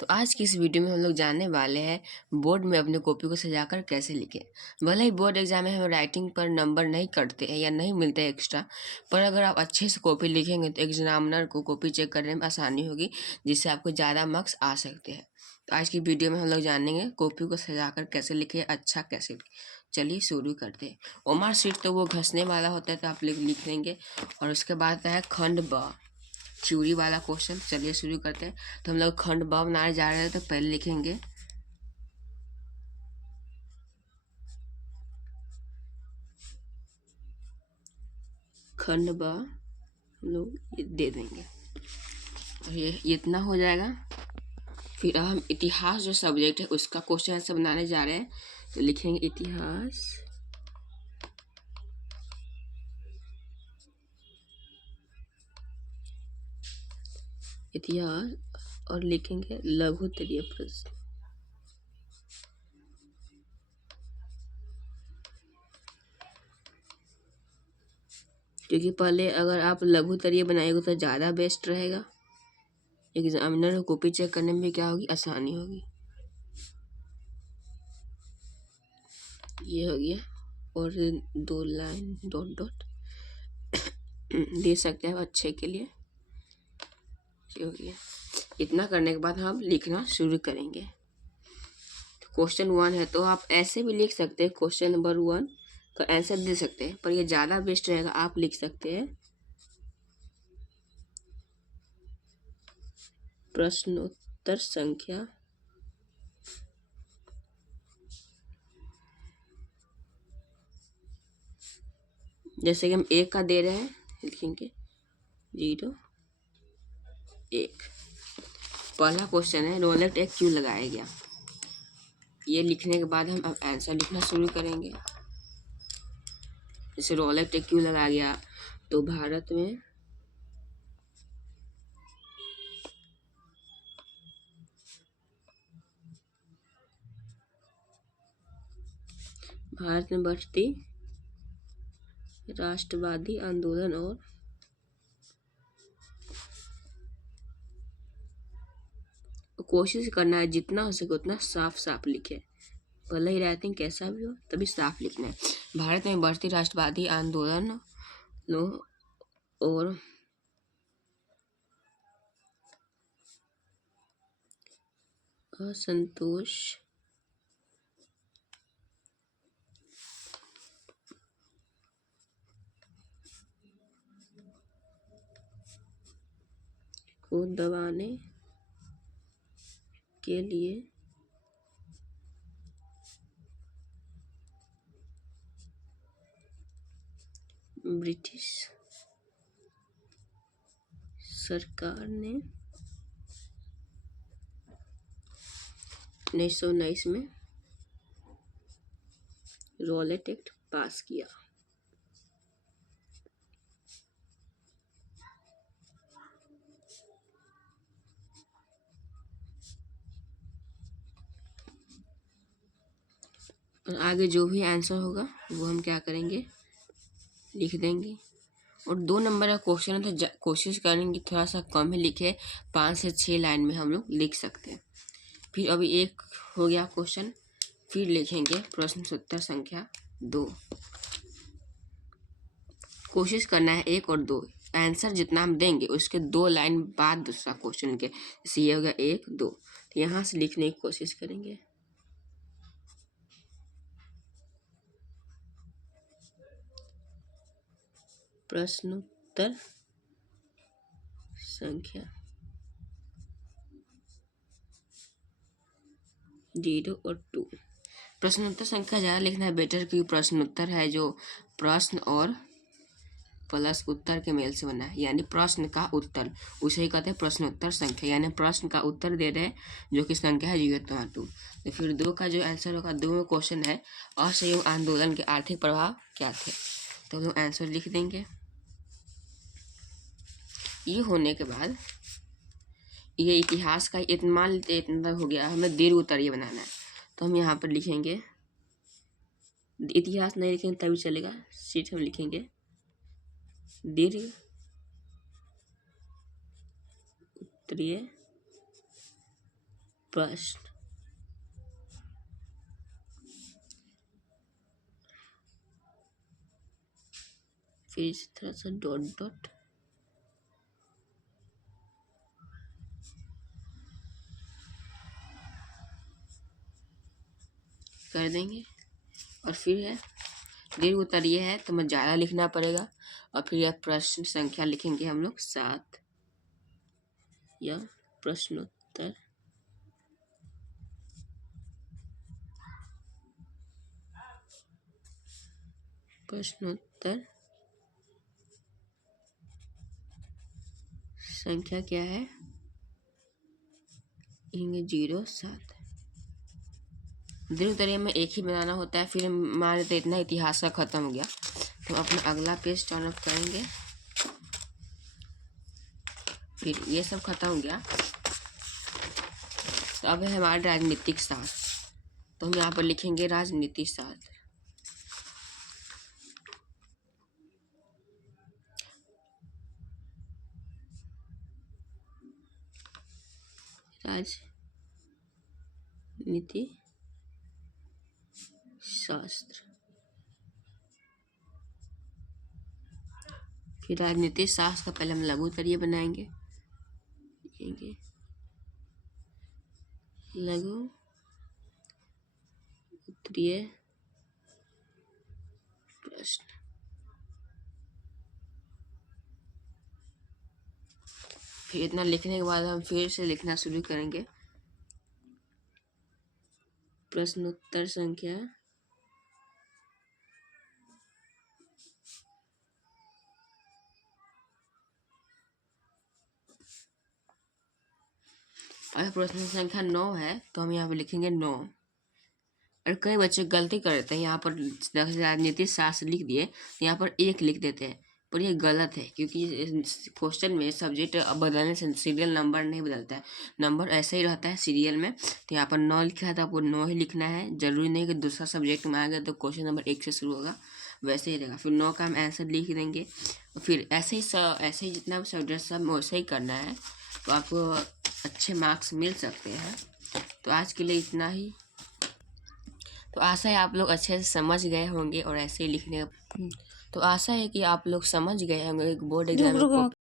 तो आज की इस वीडियो में हम लोग जानने वाले हैं बोर्ड में अपने कॉपी को सजाकर कैसे लिखें। भले ही बोर्ड एग्जाम में हम राइटिंग पर नंबर नहीं कटते हैं या नहीं मिलते हैं एक्स्ट्रा, पर अगर आप अच्छे से कॉपी लिखेंगे तो एग्जामिनर को कॉपी चेक करने में आसानी होगी, जिससे आपको ज़्यादा मार्क्स आ सकते हैं। तो आज की वीडियो में हम लोग जानेंगे कॉपी को सजाकर कैसे लिखें, अच्छा कैसे लिखें। चलिए शुरू करते हैं। ओमार सीट तो वो घसने वाला होता है, तो आप लिख लेंगे। और उसके बाद है खंड ब, थ्योरी वाला क्वेश्चन। चलिए शुरू करते हैं। तो हम लोग खंड ब बनाने जा रहे हैं, तो पहले लिखेंगे खंड ब, हम लोग दे देंगे और ये इतना हो जाएगा। फिर हम इतिहास जो सब्जेक्ट है उसका क्वेश्चन आंसर बनाने जा रहे हैं, तो लिखेंगे इतिहास। इतिहास और लिखेंगे लघु उत्तरीय प्रश्न। क्योंकि पहले अगर आप लघु उत्तरीय बनाएंगे तो ज़्यादा बेस्ट रहेगा, एग्जामिनर को कॉपी चेक करने में क्या होगी, आसानी होगी। ये हो गया और 2 लाइन डॉट डॉट दे सकते हैं अच्छे के लिए। ये हो गया। इतना करने के बाद हम लिखना शुरू करेंगे। क्वेश्चन 1 है तो आप ऐसे भी लिख सकते हैं, क्वेश्चन नंबर 1 का आंसर दे सकते हैं, पर ये ज़्यादा बेस्ट रहेगा। आप लिख सकते हैं प्रश्नोत्तर संख्या जैसे कि हम 1 का दे रहे हैं, लिखेंगे 0 1। पहला क्वेश्चन है रोलेट एक क्यों लगाया गया। ये लिखने के बाद हम अब आंसर लिखना शुरू करेंगे। जैसे रोलेट एक क्यों लगाया गया, तो भारत में बढ़ती राष्ट्रवादी आंदोलन और कोशिश करना है जितना हो सके उतना साफ साफ लिखे, भले ही राइटिंग कैसा भी हो तभी साफ लिखना है। भारत में बढ़ती राष्ट्रवादी आंदोलन और असंतोष को दबाने के लिए ब्रिटिश सरकार ने 1919 में रोलेट एक्ट पास किया। और आगे जो भी आंसर होगा वो हम क्या करेंगे, लिख देंगे। और 2 नंबर का क्वेश्चन है तो कोशिश करेंगे थोड़ा सा कम ही लिखे, 5 से 6 लाइन में हम लोग लिख सकते हैं। फिर अभी 1 हो गया क्वेश्चन, फिर लिखेंगे प्रश्नोत्तर संख्या 2। कोशिश करना है 1 और 2, आंसर जितना हम देंगे उसके 2 लाइन बाद दूसरा क्वेश्चन के, जैसे ये हो गया 1 2, तो यहाँ से लिखने की कोशिश करेंगे। प्रश्नोत्तर संख्या 0 और 2। प्रश्नोत्तर संख्या ज़्यादा लिखना है बेटर, क्योंकि प्रश्नोत्तर है जो प्रश्न और प्लस उत्तर के मेल से बना है, यानी प्रश्न का उत्तर, उसे ही कहते हैं प्रश्नोत्तर संख्या। यानी प्रश्न का उत्तर दे रहे हैं जो कि संख्या है 0 तो फिर 2 का जो आंसर होगा, 2 में क्वेश्चन है असहयोग आंदोलन के आर्थिक प्रभाव क्या थे, तो हम आंसर लिख देंगे। ये होने के बाद ये इतिहास का इतना हो गया, हमें दीर्घ उत्तरीय बनाना है, तो हम यहाँ पर लिखेंगे इतिहास नहीं लिखेंगे तभी चलेगा, सीट हम लिखेंगे दीर्घ उत्तरीय प्रश्न। फिर इस तरह से डॉट डॉट कर देंगे। और फिर है दीर्घ उत्तर ये है तो हमें ज़्यादा लिखना पड़ेगा। और फिर यह प्रश्न संख्या लिखेंगे हम लोग 7 या प्रश्नोत्तर संख्या क्या है, 07। दीर्घ उत्तरीय में एक ही बनाना होता है। फिर हमारे तो इतना इतिहास का खत्म हो गया, तो अपना अगला पेज टर्न ऑफ करेंगे। फिर ये सब खत्म हो गया, तो अब है हमारा राजनीतिक शास्त्र। तो हम यहाँ पर लिखेंगे राजनीतिक शास्त्र। राजनीति शास्त्र। फिर राजनीतिक शास्त्र का पहले हम लघु उत्तरीय बनाएंगे, लिखेंगे लघु उत्तरीय प्रश्न। फिर इतना लिखने के बाद हम फिर से लिखना शुरू करेंगे। प्रश्नोत्तर संख्या अगर प्रश्न संख्या 9 है तो हम यहाँ पे लिखेंगे 9। और कई बच्चे गलती कर देते हैं, यहाँ पर राजनीतिक शास्त्र लिख दिए तो यहाँ पर 1 लिख देते हैं, पर ये गलत है क्योंकि क्वेश्चन में सब्जेक्ट बदलने से सीरियल नंबर नहीं बदलता है, नंबर ऐसे ही रहता है सीरियल में। तो यहाँ पर 9 लिखा है तो आपको 9 ही लिखना है। जरूरी नहीं कि दूसरा सब्जेक्ट में आ गया तो क्वेश्चन नंबर 1 से शुरू होगा, वैसे ही रहेगा। फिर 9 का हम आंसर लिख देंगे। फिर ऐसे ही जितना भी सब्जेक्ट सब वैसे ही करना है, तो आपको अच्छे मार्क्स मिल सकते हैं। तो आज के लिए इतना ही। तो आशा है आप लोग अच्छे से समझ गए होंगे और ऐसे ही लिखने तो आशा है कि आप लोग समझ गए होंगे। एक बोर्ड एग्जाम